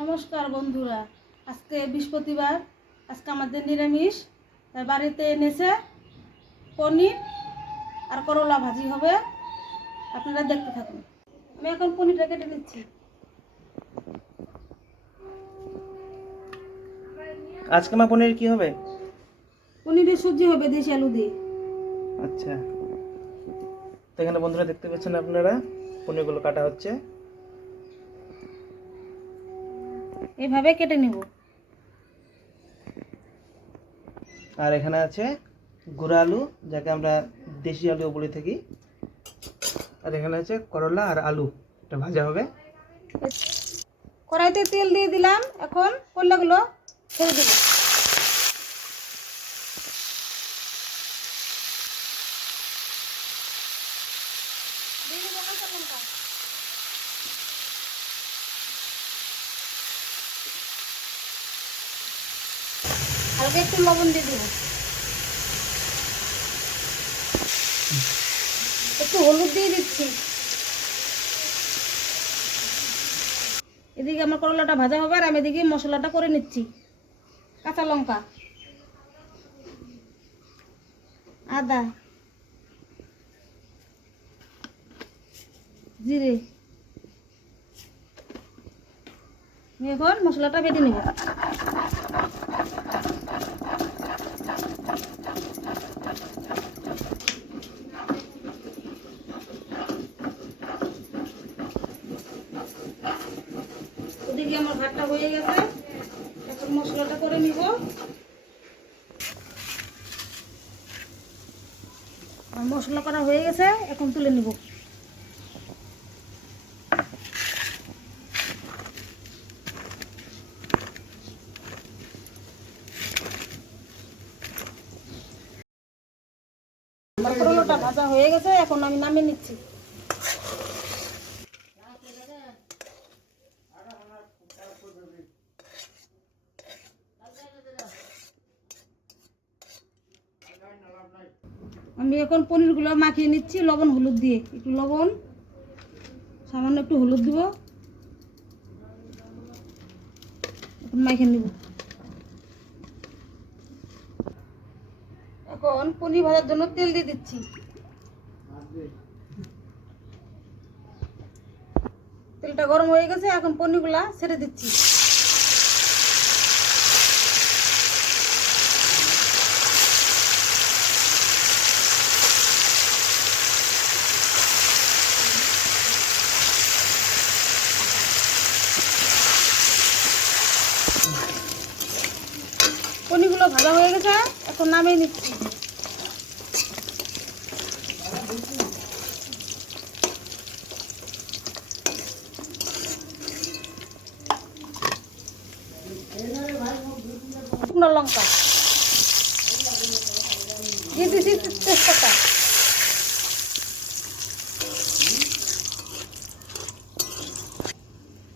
নমস্কার বন্ধুরা, আজকে বৃহস্পতিবার, আজকে আমাদের নিরামিষ। তাই বাড়িতে এনেছে পনির আর করলা ভাজি হবে, আপনারা দেখতে থাকুন। আমি এখন পনিরটা কেটে নিচ্ছি। আজকে মা পনির কি হবে? পনিরের সবজি হবে দেশি আলু দিয়ে। আচ্ছা, তো এখানে বন্ধুরা দেখতে পাচ্ছেন আপনারা পনিরগুলো কাটা হচ্ছে। এইভাবে কেটে নেব। আর এখানে আছে গুঁড়া আলু, যাকে আমরা দেশি আলু বলে থাকি। আর এখানে আছে করলা আর আলু, এটা ভাজা হবে। কড়াইতে তেল দিয়ে দিলাম, এখন করলাগুলো ছেড়ে দেব। দিয়ে দেবো কাঁচা লঙ্কা। হালকা একটু লবণ দিয়ে দেবো, একটু হলুদ দিয়ে দিচ্ছি। এদিকে আমার করলাটা ভাজা হবে আর আমি এদিকে মশলাটা করে নিচ্ছি। কাঁচা লঙ্কা, আদা, জিরে, আমি এখন মশলাটা বেটে নেব। ওদিকে আমার ভাতটা হয়ে গেছে, এখন মশলাটা করে নিব। মশলা করা হয়ে গেছে, এখন তুলে নিব। আমার করলাটা ভাজা হয়ে গেছে, এখন আমি নামিয়ে নিচ্ছি। আমি এখন পনিরগুলো মাখিয়ে নিচ্ছি লবণ হলুদ দিয়ে। একটু লবণ, সামান্য একটু হলুদ দিব, এখন মাখিয়ে নিব। এখন পনির ভাজার জন্য তেল দিয়ে দিচ্ছি। তেলটা গরম হয়ে গেছে, এখন পনিরগুলা ছেড়ে দিচ্ছি। পনিরগুলো ভাজা হয়ে গেছে, এখন নামিয়ে নিচ্ছি। শুকনো লঙ্কা দিয়ে দিচ্ছি, তেজপাতা,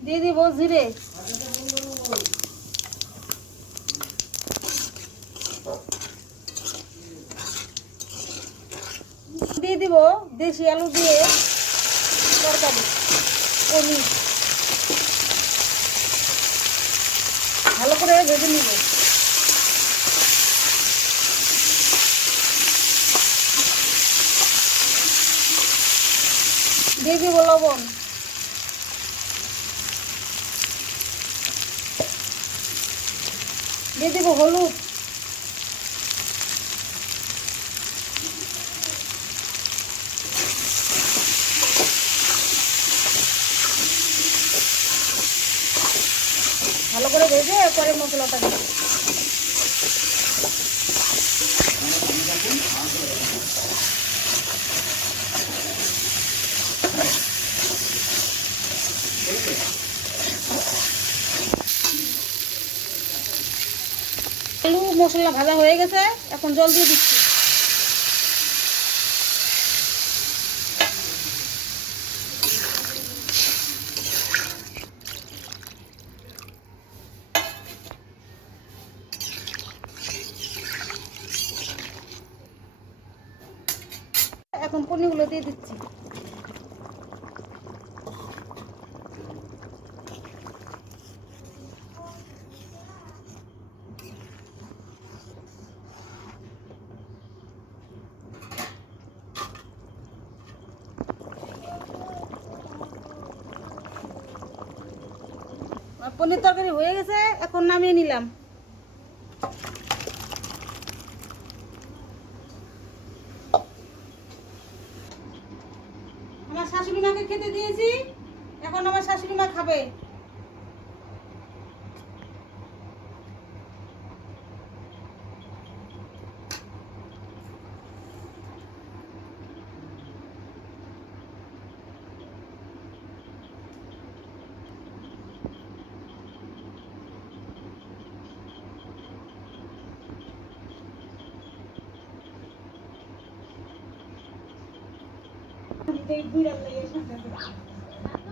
দিয়ে দিব জিরে, দিয়ে দিব দেশি আলু দিয়ে তরকারি পনির। ভালো করে ভেজে নিব। দিয়ে দিব লবণ, দিয়ে দিব হলুদ, ভালো করে ভেজে পরে মশলাটা দিব। আলু মশলা ভাজা হয়ে গেছে, এখন জল দিয়ে দিচ্ছি। এখন পনিরগুলো দিয়ে দিচ্ছি। পনির তরকারি হয়ে গেছে, এখন নামিয়ে নিলাম। আমার শাশুড়ি মাকে খেতে দিয়েছি, এখন আমার শাশুড়ি মা খাবে।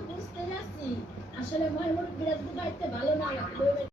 বুঝতে যাচ্ছি আসলে ময়মনসিংহ বিরাট বাড়িতে ভালো না লাগে